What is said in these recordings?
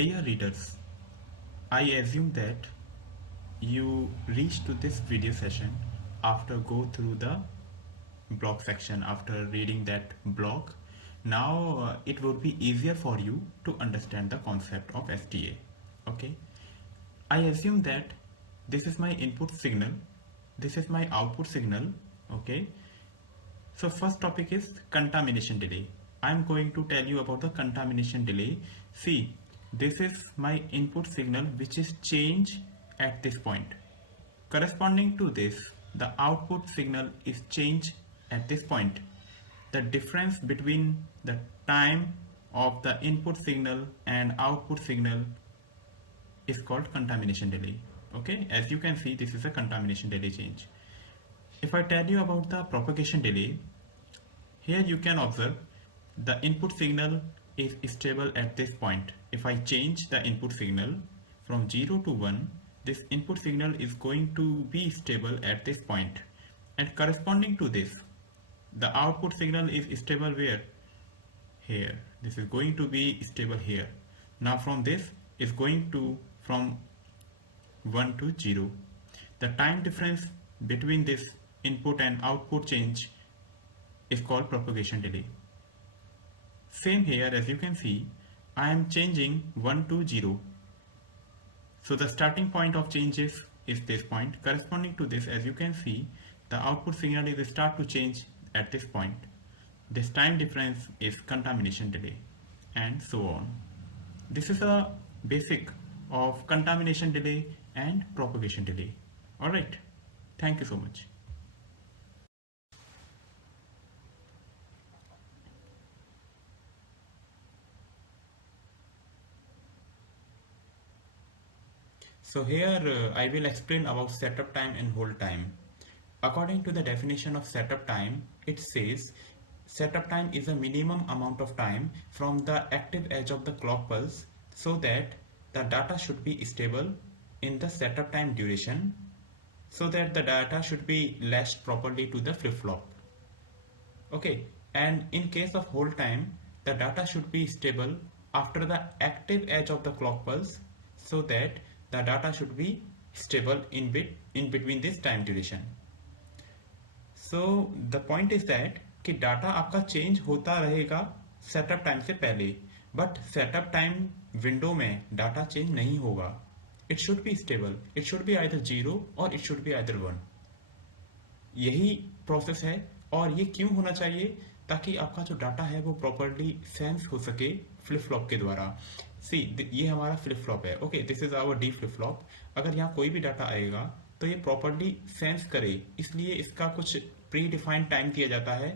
Dear readers, I assume that you reached to this video session after go through the blog section, after reading that blog. Now it would be easier for you to understand the concept of STA. Okay, I assume that this is my input signal, this is my output signal. Okay, so first topic is contamination delay. I'm going to tell you about the contamination delay. See, this is my input signal which is changed at this point. Corresponding to this, the output signal is changed at this point. The difference between the time of the input signal and output signal is called contamination delay. Okay, as you can see, this is a contamination delay change. If I tell you about the propagation delay, here you can observe the input signal is stable at this point. If I change the input signal from 0 to 1, this input signal is going to be stable at this point. And corresponding to this, the output signal is stable where? Here. This is going to be stable here. Now from this is going to from 1 to 0. The time difference between this input and output change is called propagation delay. Same here, as you can see, I am changing 1 to 0. So the starting point of changes is this point. Corresponding to this, as you can see, the output signal is start to change at this point. This time difference is contamination delay, and so on. This is a basic of contamination delay and propagation delay. Alright, thank you so much. So here I will explain about setup time and hold time. According to the definition of setup time, it says setup time is a minimum amount of time from the active edge of the clock pulse so that the data should be stable in the setup time duration, so that the data should be latched properly to the flip-flop. Okay, and in case of hold time, the data should be stable after the active edge of the clock pulse so that the data should be stable in between this time duration. So the point is that कि data आपका change होता रहेगा setup time से पहले, but setup time window में data change नहीं होगा. It should be stable, it should be either 0 और इट शुड बी आइदर 1. यही प्रोसेस है. और ये क्यों होना चाहिए? ताकि आपका जो डाटा है वो प्रॉपरली सेंस हो सके फ्लिप फ्लॉप के द्वारा. सी, ये हमारा फ्लिप फ्लॉप है. Okay, this is our D flip flop. अगर यहाँ कोई भी डाटा आएगा तो ये प्रॉपरली सेंस करे, इसलिए इसका कुछ प्री डिफाइंड टाइम दिया जाता है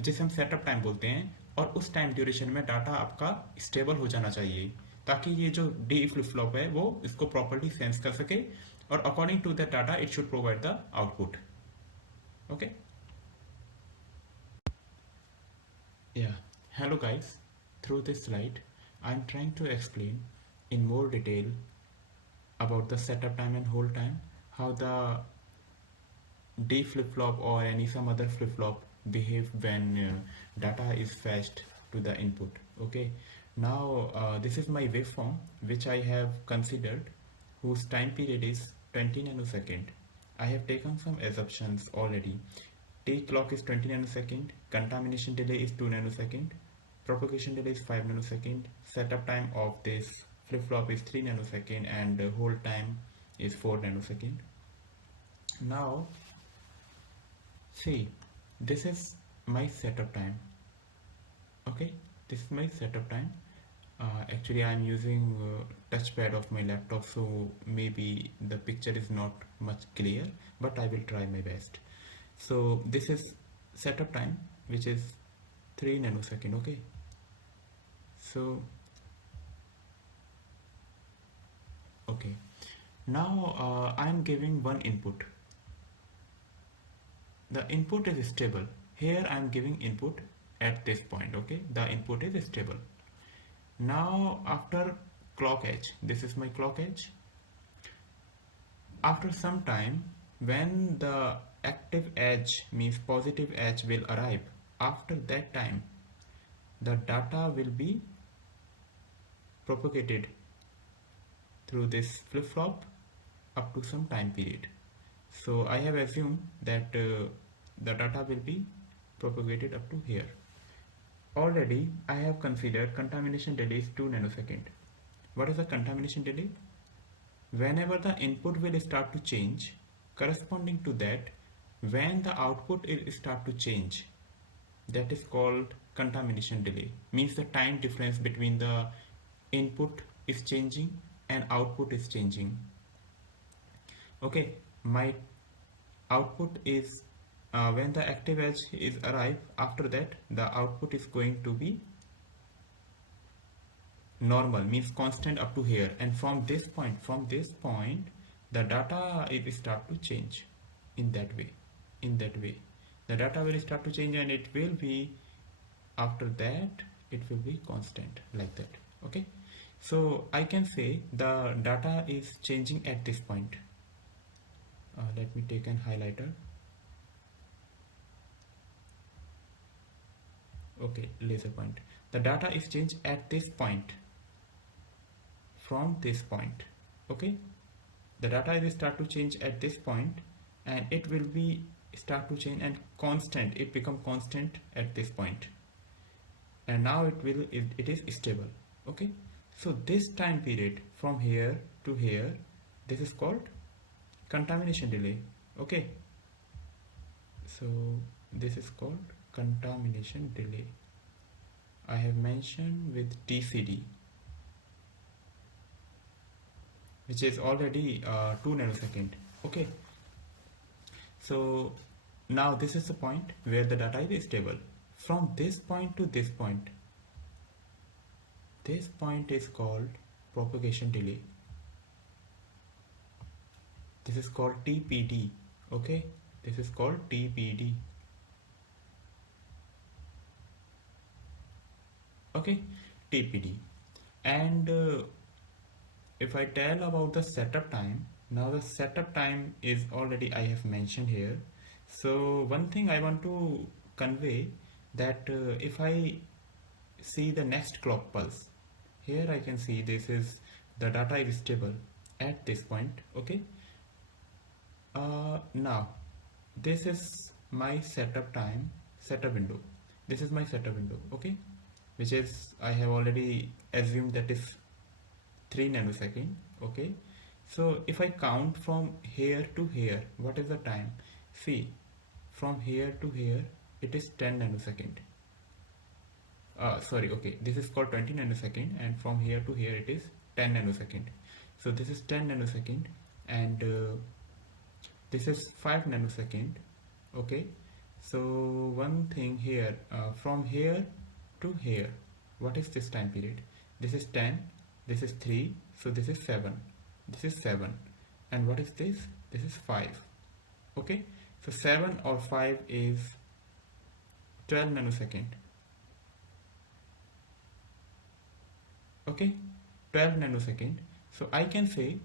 जिसे हम सेटअप टाइम बोलते हैं. और उस टाइम ड्यूरेशन में डाटा आपका स्टेबल हो जाना चाहिए ताकि ये जो डी फ्लिप फ्लॉप है वो इसको प्रॉपरली सेंस कर सके, और according to that data it should provide the output. Okay, yeah, hello guys. Through this slide I'm trying to explain in more detail about the setup time and hold time, how the D flip-flop or any some other flip-flop behave when data is fetched to the input. Okay, now this is my waveform which I have considered, whose time period is 20 nanosecond. I have taken some assumptions already. T clock is 20 nanosecond, contamination delay is 2 nanosecond, propagation delay is 5 nanosecond, setup time of this flip-flop is 3 nanosecond, and hold time is 4 nanosecond. Now see, this is my setup time. Okay, this is my setup time. Actually I am using touchpad of my laptop, so maybe the picture is not much clear, but I will try my best. So this is setup time, which is 3 nanosecond. Okay, so okay, now I am giving one input. The input is stable. Here I am giving input at this point. Okay, the input is stable. Now after clock edge, this is my clock edge. After some time, when the active edge means positive edge will arrive, after that time the data will be propagated through this flip-flop up to some time period. So I have assumed that the data will be propagated up to here. Already I have considered contamination delay is 2 nanosecond. What is the contamination delay? Whenever the input will start to change, corresponding to that, when the output will start to change, that is called contamination delay. Means the time difference between the input is changing and output is changing. Okay, my output is when the active edge is arrived, after that the output is going to be normal, means constant up to here, and from this point the data it will start to change in that way. The data will start to change, and it will be, after that it will be constant like that. Okay, so I can say the data is changing at this point. Let me take an highlighter. Okay, laser point. The data is changed at this point, from this point. Okay, the data will start to change at this point, and it will be start to change and constant, it become constant at this point, and now it is stable. Okay, so this time period from here to here, this is called contamination delay. Okay, so this is called contamination delay. I have mentioned with TCD, which is already 2 nanosecond. Okay, so now this is the point where the data is stable. From this point to this point is called propagation delay. This is called TPD. Okay, this is called TPD. Okay, TPD. And if I tell about the setup time, now the setup time is already I have mentioned here. So one thing I want to convey, that if I see the next clock pulse, here I can see this is the data is stable at this point. Okay, now this is my setup window. This is my setup window. Okay, which is I have already assumed that is 3 nanosecond. Okay, so if I count from here to here, what is the time? See, from here to here it is 10 nanosecond. Sorry, okay, this is called 20 nanosecond, and from here to here it is 10 nanosecond. So this is 10 nanosecond, and this is 5 nanosecond. Okay, so one thing here, from here to here, what is this time period? This is 10, this is 3, so this is 7, this is 7, and what is this? This is 5. Okay, so 7 or 5 is 12 nanosecond. Okay, 12 nanosecond. So I can say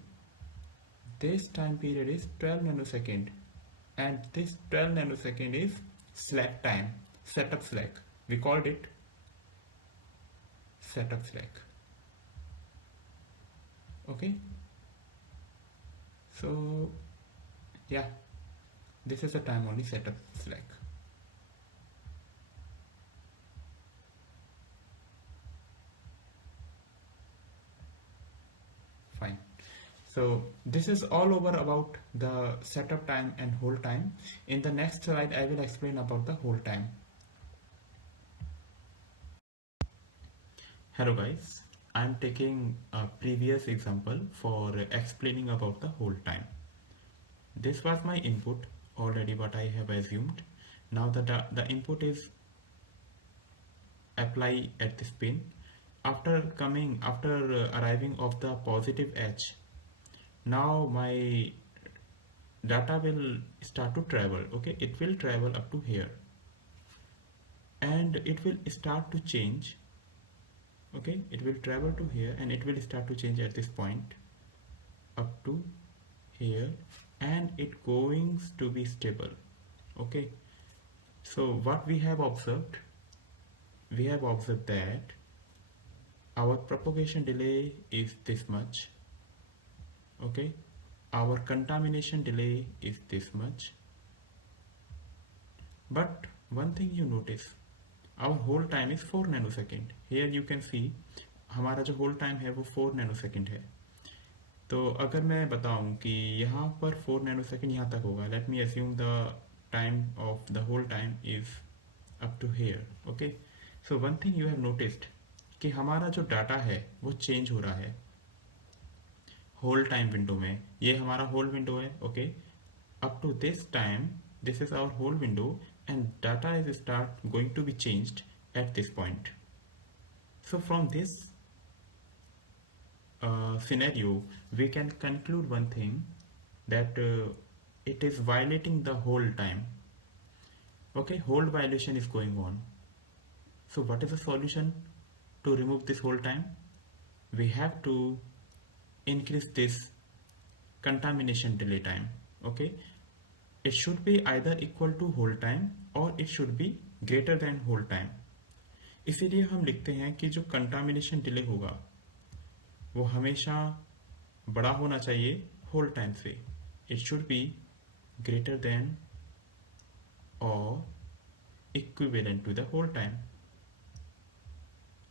this time period is 12 nanosecond, and this 12 nanosecond is slack time, setup slack. We called it setup slack. Okay, so yeah, this is the time only setup slack. Fine. So this is all over about the setup time and hold time. In the next slide I will explain about the hold time. Hello guys, I am taking a previous example for explaining about the hold time. This was my input already, what I have assumed. Now the input is apply at this pin. After arriving of the positive edge, now my data will start to travel. Okay, it will travel up to here, and it will start to change. Okay, it will travel to here, and it will start to change at this point up to here, and it going to be stable. Okay, so what we have observed that our propagation delay is this much. Okay, our contamination delay is this much. But one thing you notice, our hold time is 4 nanosecond. Here you can see हमारा जो hold time है वो 4 nanosecond है. तो अगर मैं बताऊं कि यहाँ पर 4 नैनोसेकंड यहाँ तक होगा, let me assume the time of the whole time is up to here. Okay, so one thing you have noticed कि हमारा जो डाटा है वो चेंज हो रहा है होल टाइम विंडो में. ये हमारा होल विंडो है. Okay, up to this time this is our whole window and data is start going to be changed at this point. So from this scenario we can conclude one thing, that it is violating the whole time. Okay, hold violation is going on. So what is the solution to remove this whole time? We have to increase this contamination delay time. Okay, it should be either equal to hold time or it should be greater than hold time. इसीलिए हम लिखते हैं कि जो contamination delay होगा वो हमेशा बड़ा होना चाहिए होल्ड टाइम से. It should be greater than और equivalent to the hold time.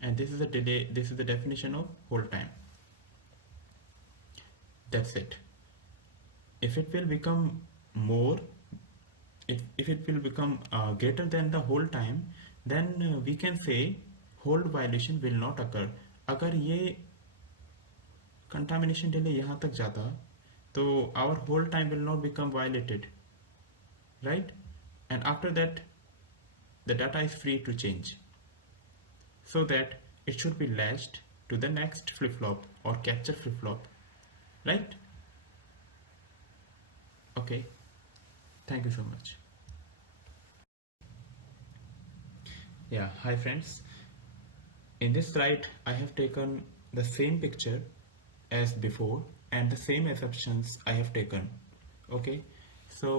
And this is the delay, this is the definition of hold time. That's it. If it will become more, if it will become greater than the whole time, then we can say hold violation will not occur. अगर ये contamination delay यहाँ तक जाता तो our hold time will not become violated, right? And after that the data is free to change, so that it should be latched to the next flip-flop or capture flip-flop, right? Okay, thank you so much. Yeah, hi friends. In this slide I have taken the same picture as before and the same assumptions I have taken. Okay, so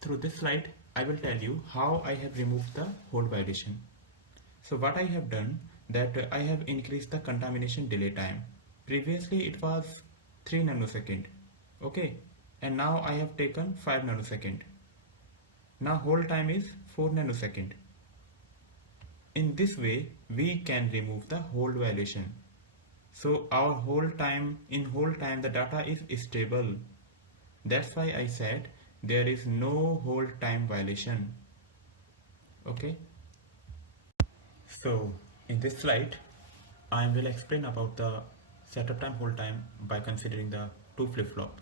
through this slide I will tell you how I have removed the hold violation. So what I have done, that I have increased the contamination delay time. Previously it was 3 nanosecond. Okay, and now I have taken 5 nanosecond. Now hold time is 4 nanosecond. In this way we can remove the hold violation. So our hold time, in hold time the data is stable. That's why I said there is no hold time violation. Okay, so in this slide I will explain about the setup time, hold time by considering the two flip-flop.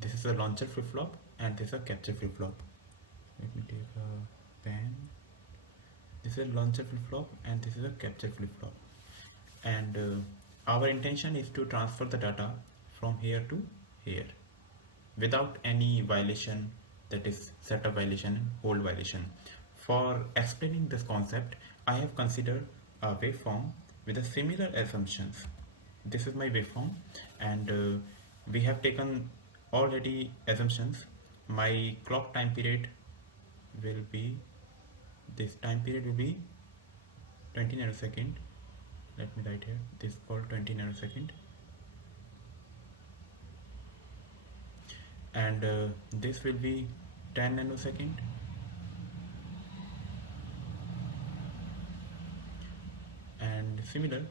This is a launcher flip-flop and this is a capture flip-flop. Let me take a pen. This is a launcher flip-flop and this is a capture flip-flop. And our intention is to transfer the data from here to here without any violation, that is setup violation and hold violation. For explaining this concept, I have considered a waveform with a similar assumptions. This is my waveform and we have taken already assumptions. My clock time period will be, this time period will be 20 nanosecond. Let me write here, this is called 20 nanosecond. And this will be 10 nanosecond. And similar,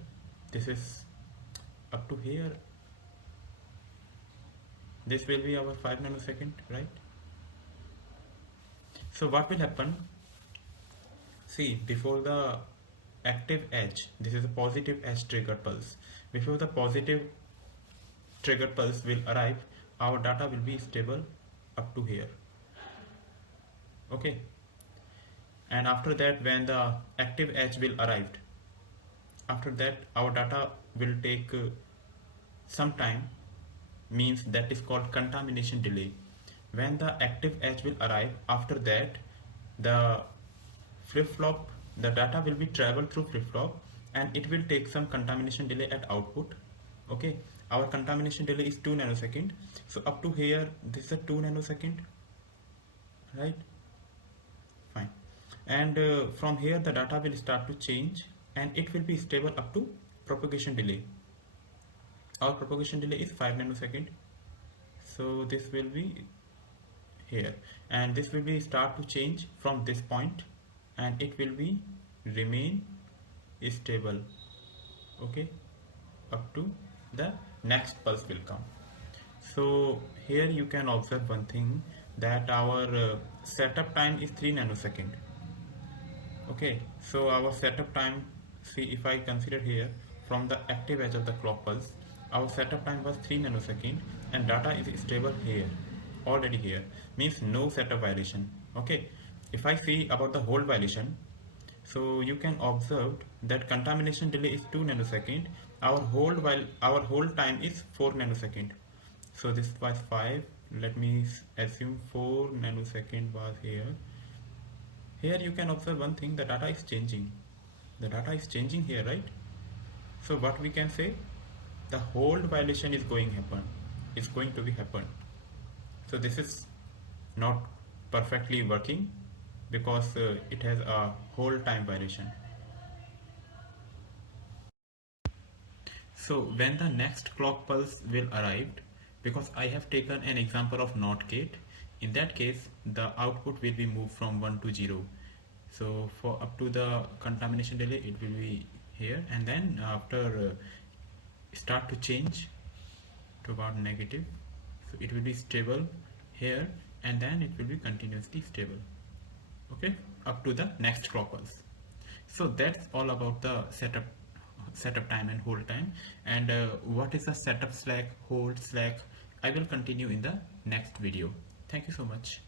this is up to here. This will be our 5 nanosecond, right? So what will happen? See, before the active edge, this is a positive edge triggered pulse. Before the positive triggered pulse will arrive, our data will be stable up to here. Okay, and after that when the active edge will arrive, after that our data will take some time, means that is called contamination delay. When the active edge will arrive, after that the flip-flop, the data will be traveled through flip-flop and it will take some contamination delay at output. Okay, our contamination delay is 2 nanosecond. So up to here this is a 2 nanosecond, right? Fine. And from here the data will start to change and it will be stable up to propagation delay. Our propagation delay is 5 nanosecond. So this will be here, and this will be start to change from this point, and it will be remain stable. Okay, up to the next pulse will come. So here you can observe one thing, that our setup time is 3 nanosecond. Okay, so our setup time, see if I consider here from the active edge of the clock pulse, our setup time was 3 nanosecond, and data is stable here, already here, means no setup violation. Okay, if I see about the hold violation, so you can observe that contamination delay is 2 nanosecond, our hold while our hold time is 4 nanosecond. So this was 5, let me assume 4 nanosecond was here. Here you can observe one thing, the data is changing. The data is changing here, right? So what we can say, the hold violation is going to be happen. So this is not perfectly working because it has a hold time violation. So when the next clock pulse will arrive, because I have taken an example of NOT gate, in that case the output will be moved from 1 to 0. So for up to the contamination delay it will be here, and then after start to change to about negative, so it will be stable here, and then it will be continuously stable. Okay, up to the next clock pulse. So that's all about the setup time and hold time, and what is the setup slack, hold slack, I will continue in the next video. Thank you so much.